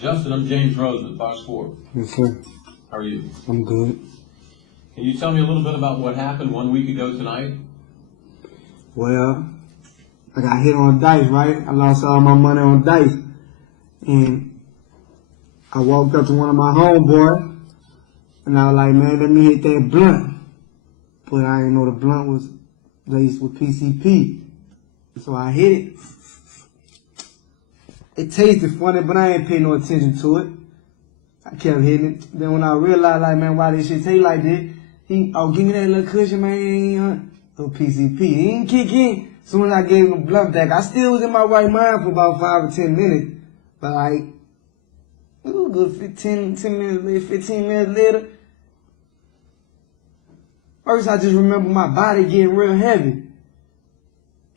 Justin, I'm James Rose with Fox 4. Yes, sir. How are you? I'm good. Can you tell me a little bit about what happened 1 week ago tonight? Well, I got hit on dice, right? I lost all my money on dice. And I walked up to one of my homeboys, and I was like, man, let me hit that blunt. But I didn't know the blunt was laced with PCP. So I hit it. It tasted funny, but I ain't paid no attention to it. I kept hitting it. Then when I realized, like, man, why this shit taste like this, give me that little cushion, man. Little PCP. He didn't kick in. As soon as I gave him the blunt back, I still was in my right mind for about 5 or 10 minutes. But like, it was good 15 minutes later. First, I just remember my body getting real heavy.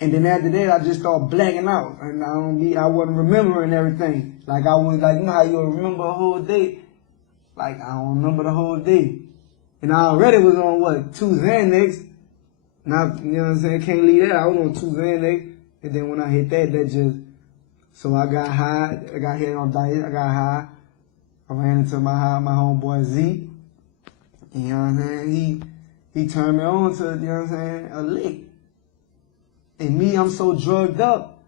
And then after that, I just started blacking out. And I wasn't remembering everything. Like I was like, you know how you remember a whole day? Like, I don't remember the whole day. And I already was on, 2 Xanax. Now, you know what I'm saying? Can't leave that. I was on 2 Xanax. And then when I hit that just... So I got high. I got hit on diet. I got high. I ran into my homeboy Z. You know what I'm saying? He turned me on to, you know what I'm saying, a lick. And me, I'm so drugged up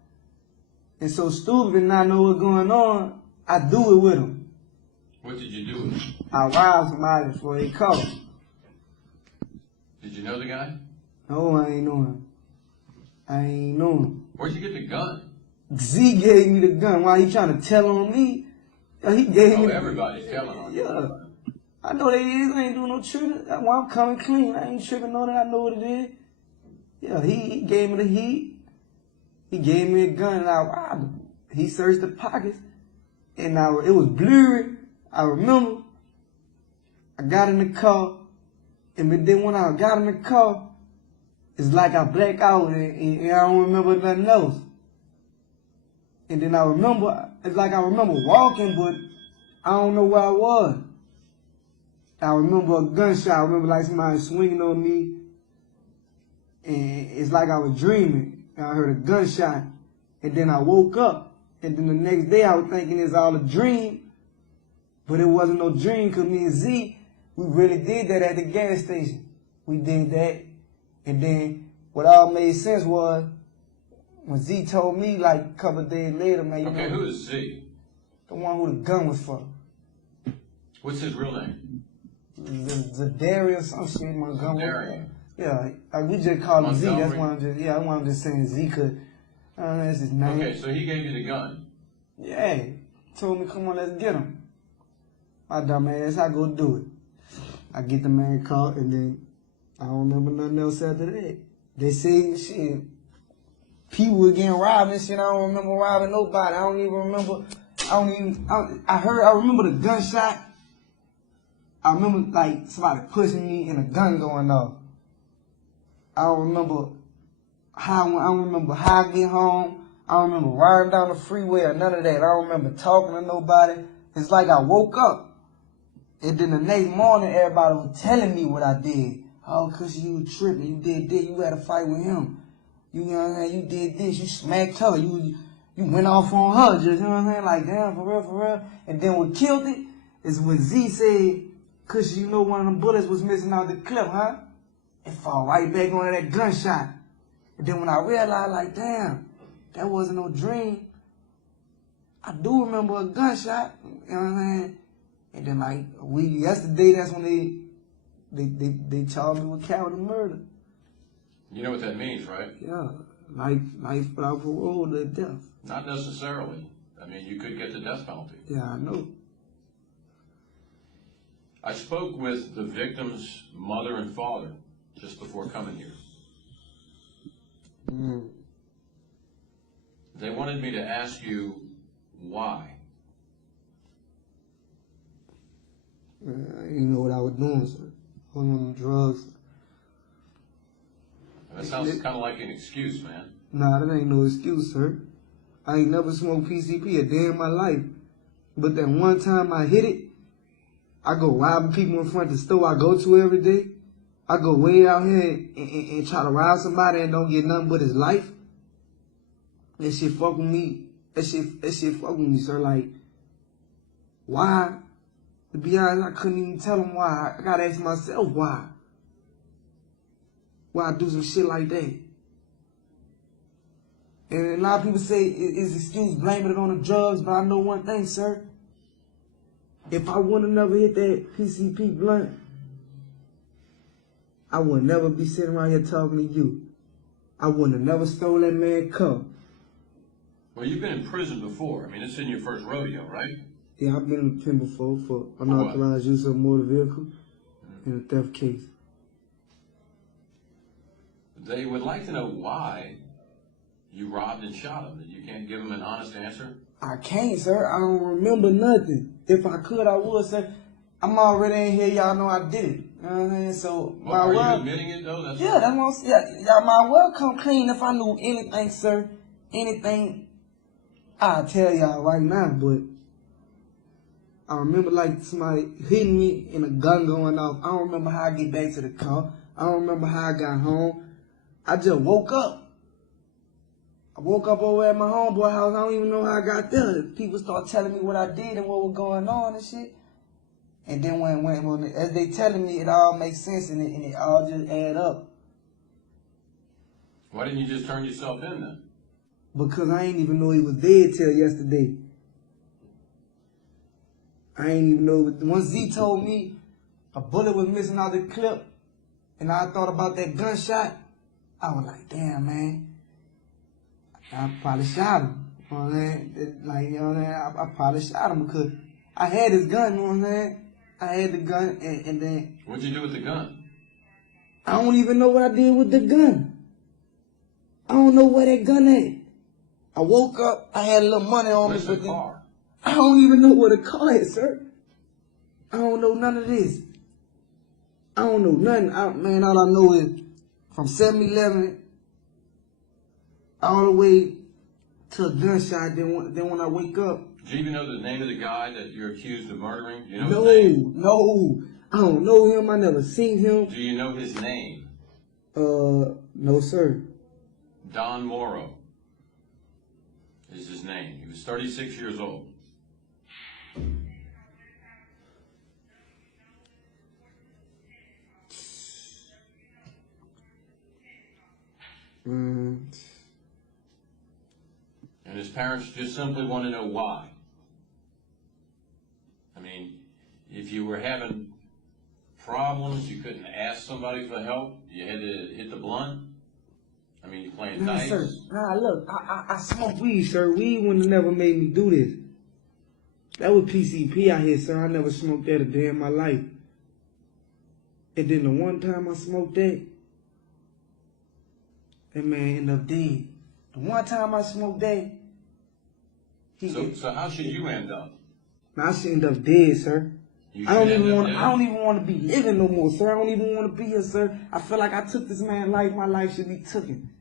and so stupid and not know what's going on, I do it with him. What did you do with him? I robbed somebody before they caught. Did you know the guy? No, I ain't know him. I ain't know him. Where'd you get the gun? Z gave me the gun. Why he trying to tell on me? He gave me. Everybody's telling on you. Yeah. I know they is. I ain't doing no tripping. That's why I'm coming clean. I ain't tripping on it. I know what it is. Yeah, he gave me the heat. He gave me a gun and I robbed him. He searched the pockets and it was blurry. I remember. I got in the car and then when I got in the car, it's like I blacked out and I don't remember nothing else. And then it's like I remember walking, but I don't know where I was. I remember a gunshot. I remember like somebody swinging on me. And it's like I was dreaming. I heard a gunshot. And then I woke up. And then the next day I was thinking it's all a dream. But it wasn't no dream because me and Z, we really did that at the gas station. We did that. And then what all made sense was when Z told me like a couple of days later, man, you know. Who is Z? The one who the gun was for. What's his real name? Zadarius or some shit, Montgomery. Zadarius. Yeah, like we just call him Z. Montgomery. That's why I'm just saying Z, cause that's his name. Okay, so he gave you the gun. Yeah, told me, come on, let's get him. My dumb ass, I go do it. I get the man caught, and then I don't remember nothing else after that. They say, shit, people were getting robbed and shit. I don't remember robbing nobody. I don't even remember. I remember the gunshot. I remember, like, somebody pushing me and a gun going off. I don't remember how I get home. I don't remember riding down the freeway or none of that. I don't remember talking to nobody. It's like I woke up. And then the next morning, everybody was telling me what I did. Oh, cause you was tripping. You did this. You had a fight with him. You know what I'm saying? You did this. You smacked her. You went off on her. Just, you know what I'm saying? Like, damn, for real. And then what killed it is when Z said, cause you know one of them bullets was missing out the clip, huh? It fall right back on that gunshot. And then when I realized, like, damn, that wasn't no dream. I do remember a gunshot, you know what I'm saying? And then, like, yesterday, that's when they charged me with capital murder. You know what that means, right? Yeah, life without parole to death. Not necessarily. I mean, you could get the death penalty. Yeah, I know. I spoke with the victim's mother and father just before coming here. Mm. They wanted me to ask you why. You know what I was doing, sir. I was on drugs. That sounds kind of like an excuse, man. Nah, that ain't no excuse, sir. I ain't never smoked PCP a day in my life. But that one time I hit it, I go robbing people in front of the store I go to every day. I go way out here and try to rob somebody and don't get nothing but his life. That shit fuck with me. That shit fuck with me, sir. Like, Why? To be honest, I couldn't even tell them why. I gotta ask myself why. Why I do some shit like that. And a lot of people say it's excuse blaming it on the drugs, but I know one thing, sir. If I wouldn't have never hit that PCP blunt, I would never be sitting around here talking to you. I wouldn't have never stole that man's car. Well, you've been in prison before. I mean, this isn't your first rodeo, right? Yeah, I've been in prison before for unauthorized use of a motor vehicle in a theft case. They would like to know why you robbed and shot him. You can't give them an honest answer? I can't, sir. I don't remember nothing. If I could, I would, sir. I'm already in here. Y'all know I did it. You know what I'm saying? So, well, are you admitting it, though? That's yeah, that's what I'm saying. Y'all might well come clean if I knew anything, sir. Anything, I'll tell y'all right now, but I remember like somebody hitting me and a gun going off. I don't remember how I get back to the car. I don't remember how I got home. I just woke up. I woke up over at my homeboy house. I don't even know how I got there. People start telling me what I did and what was going on and shit. And then when as they telling me, it all makes sense and it all just add up. Why didn't you just turn yourself in then? Because I ain't even know he was dead till yesterday. I ain't even know. Once Z told me a bullet was missing out the clip, and I thought about that gunshot, I was like, damn, man. I probably shot him. You know what I'm saying? Like, you know what I'm saying? I probably shot him because I had his gun, you know what I'm saying? I had the gun, and then... What'd you do with the gun? I don't even know what I did with the gun. I don't know where that gun at. I woke up, I had a little money on me. Where's the car? I don't even know where the car is, sir. I don't know none of this. I don't know nothing. Man, all I know is from 7-Eleven all the way to a gunshot. Then when I wake up. Do you even know the name of the guy that you're accused of murdering? Do you know his name? No. I don't know him. I never seen him. Do you know his name? No, sir. Don Morrow is his name. He was 36 years old. And his parents just simply want to know why. I mean, if you were having problems, you couldn't ask somebody for help, you had to hit the blunt. I mean, you playing dice. Sir. Nah, look, I smoke weed, sir. Weed wouldn't have never made me do this. That was PCP out here, sir. I never smoked that a day in my life. And then the one time I smoked that man ended up dead. The one time I smoked that, So how should you end up? I should end up dead, sir. I don't even want to be living no more, sir. I don't even want to be here, sir. I feel like I took this man's life. My life should be taken.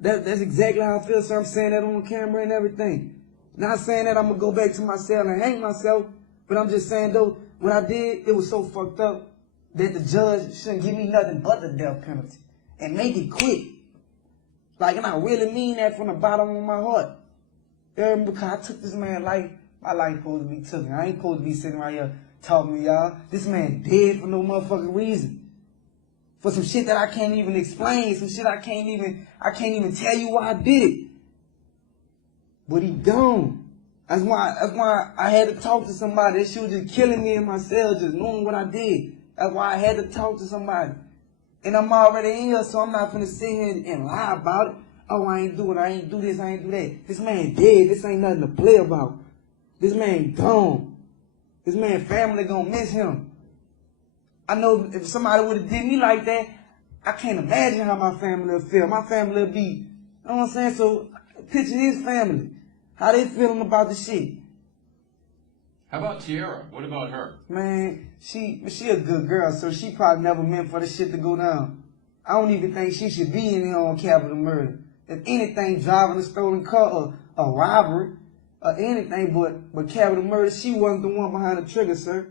That's exactly how I feel, sir. I'm saying that on camera and everything. Not saying that I'm going to go back to my cell and hang myself, but I'm just saying, though, what I did, it was so fucked up that the judge shouldn't give me nothing but the death penalty and make it quick. Like, and I really mean that from the bottom of my heart. Because I took this man's life, my life supposed to be taken. I ain't supposed to be sitting right here talking to y'all. This man dead for no motherfucking reason. For some shit that I can't even explain, some shit I can't even tell you why I did it. But he gone. That's why I had to talk to somebody. That shit was just killing me in my cell, just knowing what I did. That's why I had to talk to somebody. And I'm already in here, so I'm not finna sit here and lie about it. Oh, I ain't do it, I ain't do this, I ain't do that. This man dead, this ain't nothing to play about. This man gone. This man family gonna miss him. I know if somebody would've did me like that, I can't imagine how my family would feel. My family would be, you know what I'm saying? So, picture his family. How they feeling about the shit. How about Tiara? What about her? Man, she a good girl, so she probably never meant for the shit to go down. I don't even think she should be in here on capital murder. If anything, driving a stolen car or a robbery or anything but capital murder, she wasn't the one behind the trigger, sir.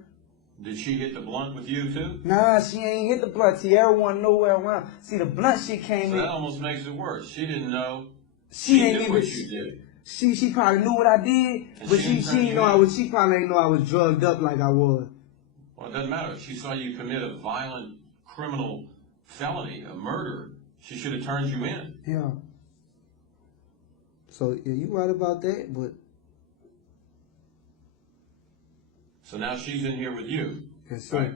Did she hit the blunt with you, too? Nah, she ain't hit the blunt. Tiara wasn't nowhere around. See, the blunt shit came in. That almost makes it worse. She didn't know. She knew what you did. She probably knew what I did, And but she she didn't turn didn't you know in? she probably ain't know I was drugged up like I was. Well, it doesn't matter. If she saw you commit a violent criminal felony, a murder, she should have turned you in. Yeah. So yeah, you right about that, but So now she's in here with you. yes, sir. Right.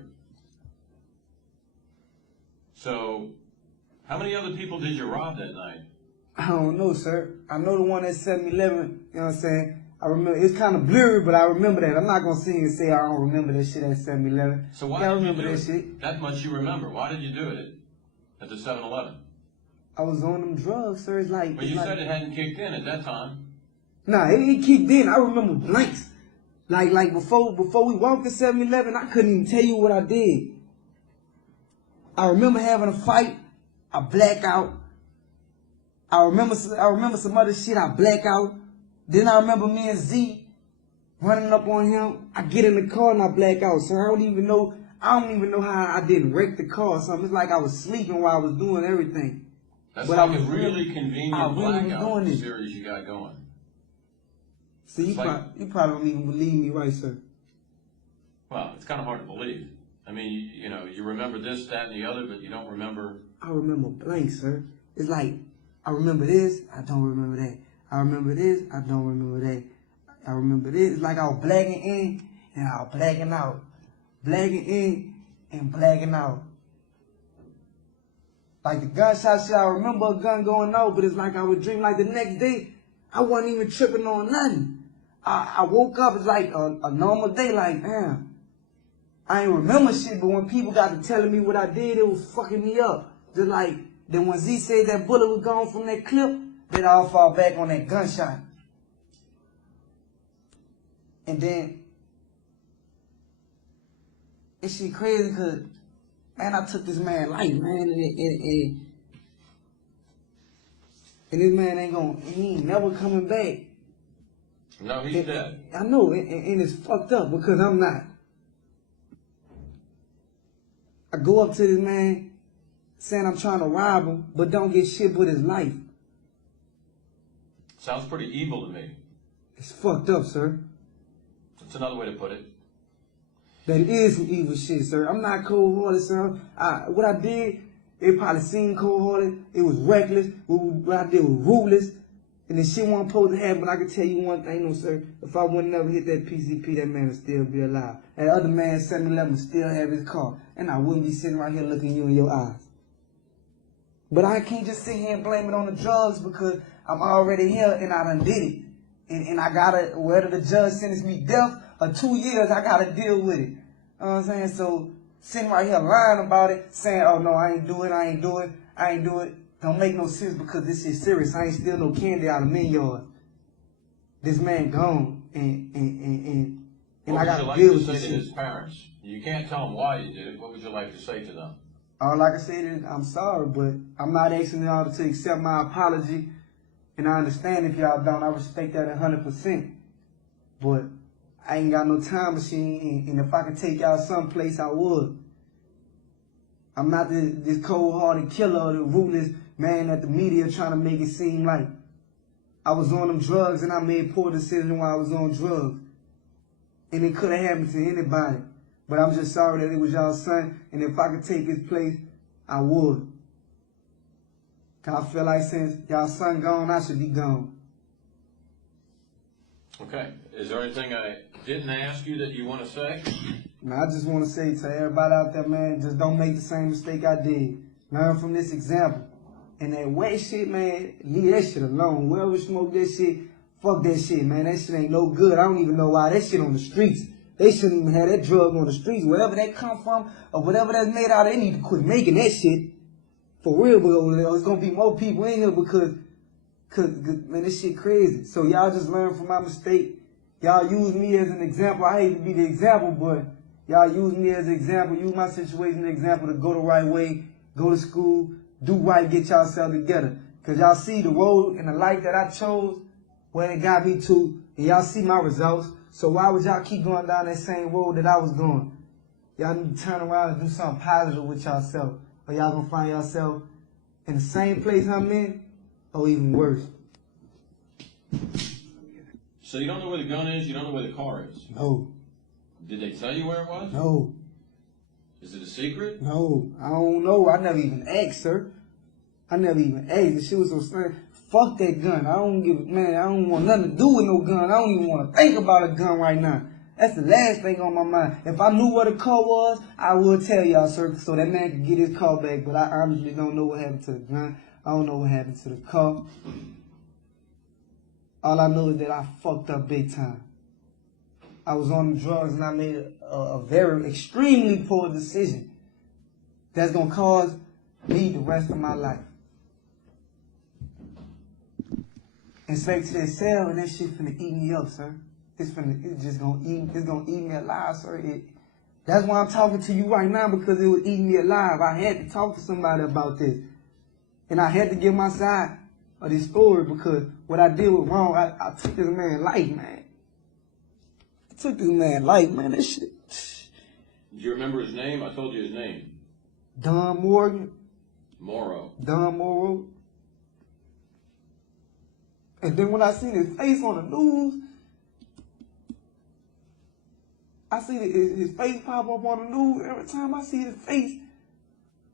So, how many other people did you rob that night? I don't know, sir. I know the one at 7-Eleven, you know what I'm saying? I remember, it's kind of blurry, but I remember that. I'm not going to sit here and say I don't remember that shit at 7-Eleven. So why Yeah, I did you remember do that it? shit. That much you remember. Why did you do it at the 7-Eleven? I was on them drugs, sir. It's like... But you said it hadn't kicked in at that time. Nah, it kicked in. I remember blanks. Like before we walked to 7-Eleven, I couldn't even tell you what I did. I remember having a fight. I black out. I remember some other shit. I black out. Then I remember me and Z running up on him. I get in the car and I black out. So I don't even know how I didn't wreck the car or something. It's like I was sleeping while I was doing everything. That's But like I was a really convenient I really was blackout doing it. series you got going. So you It's like- probably don't even believe me, right, sir? Well, it's kind of hard to believe. I mean, you remember this, that, and the other, but you don't remember. I remember blank, sir. It's like, I remember this, I don't remember that. I remember this, I don't remember that. I remember this. It's like I was blacking in and I was blacking out. Blacking in and blacking out. Like the gunshot shit, I remember a gun going off, but it's like I would dream like the next day, I wasn't even tripping on nothing. I woke up, it's like a normal day, like, damn. I ain't remember shit, but when people got to telling me what I did, it was fucking me up. Just like, then when Z said that bullet was gone from that clip, then I'll fall back on that gunshot. And then, it's shit crazy because, man, I took this man life, man, and this man he ain't never coming back. No, he's dead. I know, and it's fucked up because I'm not. I go up to this man saying I'm trying to rob him, but don't get shit with his life. Sounds pretty evil to me. It's fucked up, sir. That's another way to put it. That is some evil shit, sir. I'm not cold-hearted, sir. What I did, it probably seemed cold-hearted. It was reckless. What I did was ruthless. And the shit wasn't supposed to happen, but I can tell you one thing, no, sir. If I would never hit that PCP, that man would still be alive. That other man, 7-Eleven, would still have his car. And I wouldn't be sitting right here looking you in your eyes. But I can't just sit here and blame it on the drugs because I'm already here and I done did it. And I gotta, whether the judge sentenced me death or 2 years, I gotta deal with it. You know what I'm saying? So, sitting right here lying about it, saying, oh no, I ain't do it, don't make no sense because this is serious. I ain't steal no candy out of men yard. This man gone, and I gotta deal with this shit. What would you like to say to his parents? You can't tell them why you did it. What would you like to say to them? All I can say is I'm sorry, but I'm not asking y'all to accept my apology. And I understand if y'all don't. I respect that 100%. But I ain't got no time machine, and if I could take y'all someplace, I would. I'm not this cold-hearted killer or the ruthless man that the media trying to make it seem like. I was on them drugs, and I made poor decisions while I was on drugs. And it could have happened to anybody. But I'm just sorry that it was y'all's son, and if I could take his place, I would. 'Cause I feel like since y'all son gone, I should be gone. Okay. Is there anything I didn't ask you that you want to say? Now, I just want to say to everybody out there, man, just don't make the same mistake I did. Learn from this example. And that wet shit, man, leave that shit alone. Whoever smoked that shit, fuck that shit, man. That shit ain't no good. I don't even know why that shit on the streets. They shouldn't even have that drug on the streets. Wherever that come from or whatever that's made out of, they need to quit making that shit. For real, because there's going to be more people in here because, man, this shit crazy. So y'all just learn from my mistake. Y'all use me as an example. I hate to be the example, but y'all use me as an example. Use my situation as an example to go the right way, go to school, do right, get yourself together. Because y'all see the road and the life that I chose, where it got me to, and y'all see my results. So why would y'all keep going down that same road that I was going? Y'all need to turn around and do something positive with yourself. Or y'all gonna find yourself in the same place I'm in, or even worse. So you don't know where the gun is, you don't know where the car is? No. Did they tell you where it was? No. Is it a secret? No. I don't know. I never even asked, sir. I never even asked. The shit was so strange. Fuck that gun. I don't give a man. I don't want nothing to do with no gun. I don't even want to think about a gun right now. That's the last thing on my mind. If I knew what the car was, I would tell y'all, sir, so that man could get his car back. But I honestly don't know what happened to the gun. I don't know what happened to the car. All I know is that I fucked up big time. I was on the drugs and I made a very extremely poor decision that's going to cause me the rest of my life. And straight to that cell and that shit finna eat me up, sir. It's just gonna eat me alive, sir. That's why I'm talking to you right now, because it was eating me alive. I had to talk to somebody about this. And I had to give my side of this story, because what I did was wrong. I took this man's life, man. I took this man's life, man. That shit. Do you remember his name? I told you his name. Don Morgan. Morrow. Don Morrow. And then when I seen his face on the news, I see his face pop up on the news. Every time I see his face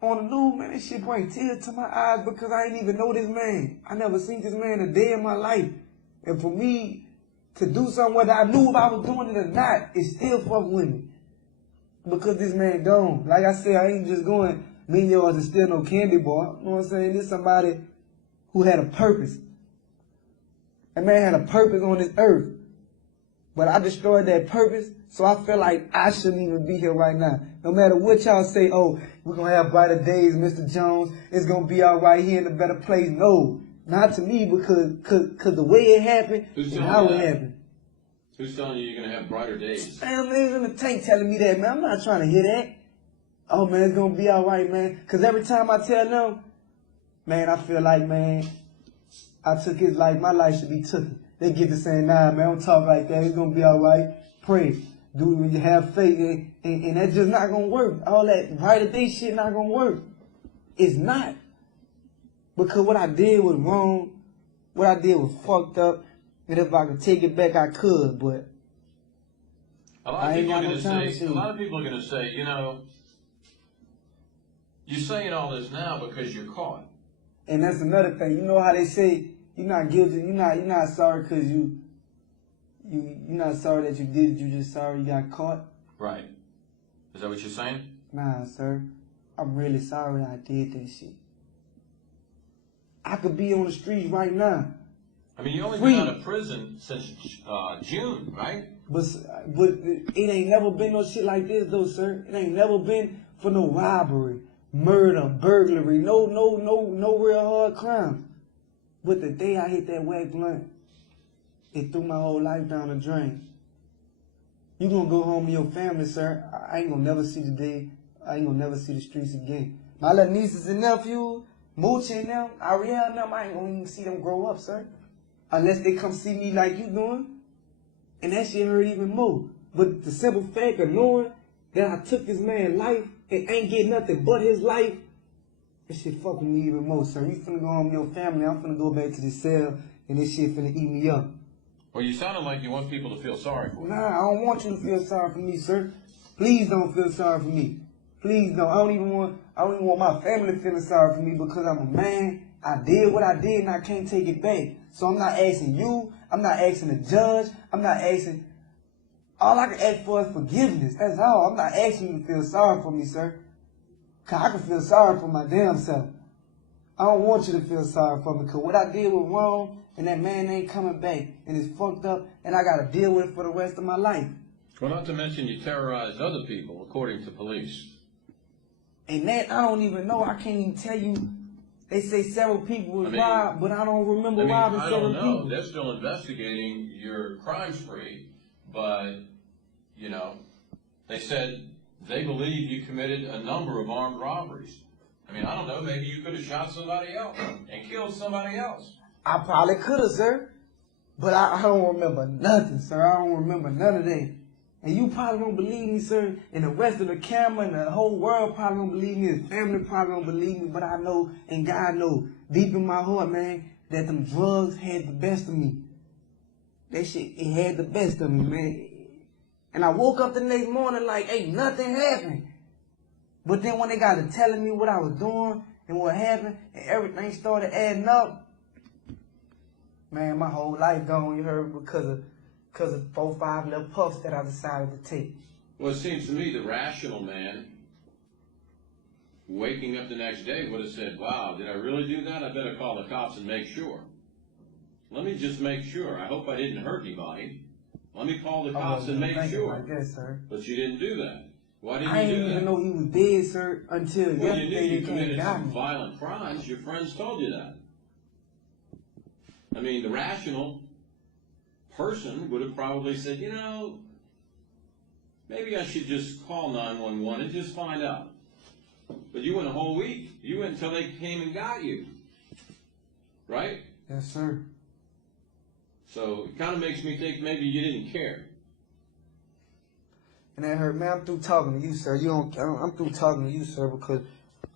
on the news, man, that shit bring tears to my eyes, because I ain't even know this man. I never seen this man a day in my life. And for me to do something, whether I knew if I was doing it or not, it still fuck with me. Because this man gone. Like I said, I ain't just going, me and yours is still no candy bar. You know what I'm saying? This somebody who had a purpose. That man had a purpose on this earth. But I destroyed that purpose, so I feel like I shouldn't even be here right now. No matter what y'all say, oh, we're going to have brighter days, Mr. Jones. It's going to be all right here in a better place. No, not to me, because the way it happened and how it happened. Who's telling you you're going to have brighter days? Man, man's in the tank telling me that, man. I'm not trying to hear that. Oh, man, it's going to be all right, man. Because every time I tell them, man, I feel like, man, I took his life. My life should be taken. They get to saying, nah, man, don't talk like that. It's going to be all right. Pray. Do it when you have faith. And that's just not going to work. All that brighter day shit not going to work. It's not. Because what I did was wrong. What I did was fucked up. And if I could take it back, I could. But I ain't got no time to see. A lot of people are going to say, you know, you're saying all this now because you're caught. And that's another thing. You know how they say, you're not guilty. You're not sorry because you're not sorry that you did it. You're just sorry you got caught. Right. Is that what you're saying? Nah, sir. I'm really sorry I did that shit. I could be on the streets right now. I mean, you only been out of prison since June, right? But it ain't never been no shit like this, though, sir. It ain't never been for no robbery, murder, burglary, no real hard crimes. But the day I hit that whack blunt, it threw my whole life down the drain. You gonna go home with your family, sir. I ain't gonna never see the day. I ain't gonna never see the streets again. My little nieces and nephews, Moochie and them, Ariel and them, I ain't gonna even see them grow up, sir. Unless they come see me like you doing. And that shit hurt even more. But the simple fact of knowing that I took this man's life and ain't get nothing but his life, that shit fuck with me even more, sir. You finna go home with your family, I'm finna go back to the cell, and this shit finna eat me up. Well, you sounded like you want people to feel sorry for you. Nah, I don't want you to feel sorry for me, sir. Please don't feel sorry for me. Please don't. I don't even want my family feeling sorry for me, because I'm a man. I did what I did and I can't take it back. So I'm not asking you. I'm not asking the judge. I'm not asking. All I can ask for is forgiveness. That's all. I'm not asking you to feel sorry for me, sir. Because I can feel sorry for my damn self. I don't want you to feel sorry for me, because what I did was wrong, and that man ain't coming back, and it's fucked up, and I got to deal with it for the rest of my life. Well, not to mention you terrorized other people, according to police. And that, I don't even know. I can't even tell you. They say several people was robbed, but I don't remember robbing several people. I don't know. They're still investigating your crime spree, but, you know, they said they believe you committed a number of armed robberies. I mean, I don't know. Maybe you could have shot somebody else and killed somebody else. I probably could have, sir. But I don't remember nothing, sir. I don't remember none of that. And you probably don't believe me, sir. And the rest of the camera and the whole world probably don't believe me. His family probably don't believe me. But I know, and God knows, deep in my heart, man, that them drugs had the best of me. That shit, it had the best of me, man. And I woke up the next morning like, ain't nothing happened. But then when they got to telling me what I was doing and what happened, and everything started adding up, man, my whole life gone, you heard, because of 4, 5 little puffs that I decided to take. Well, it seems to me the rational man, waking up the next day, would have said, wow, did I really do that? I better call the cops and make sure. Let me just make sure. I hope I didn't hurt anybody. Let me call the cops and make sure. Like that, sir. But you didn't do that. Why didn't I you do didn't that? even know he was dead, sir, until Well, you yesterday knew you they came and committed got some me. violent crimes. Your friends told you that. I mean, the rational person would have probably said, you know, maybe I should just call 911 and just find out. But you went a whole week. You went until they came and got you. Right? Yes, sir. So it kind of makes me think maybe you didn't care. And that hurt, man. I'm through talking to you, sir. I'm through talking to you, sir, because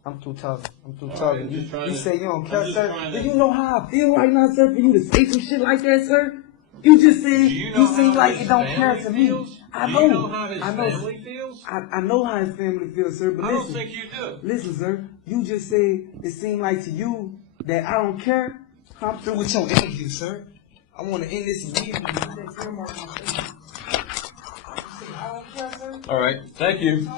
I'm through talking. I'm through talking. You say you don't care, sir. Do you know how I feel right now, sir, for you to say some shit like that, sir? You just said you seem like it don't care to me. I know. Do you know how his family feels? I know how his family feels, sir. But I don't listen, think you do. listen, sir. You just said it seemed like to you that I don't care. I'm through with your interview, sir. I want to end this immediately. All right. Thank you.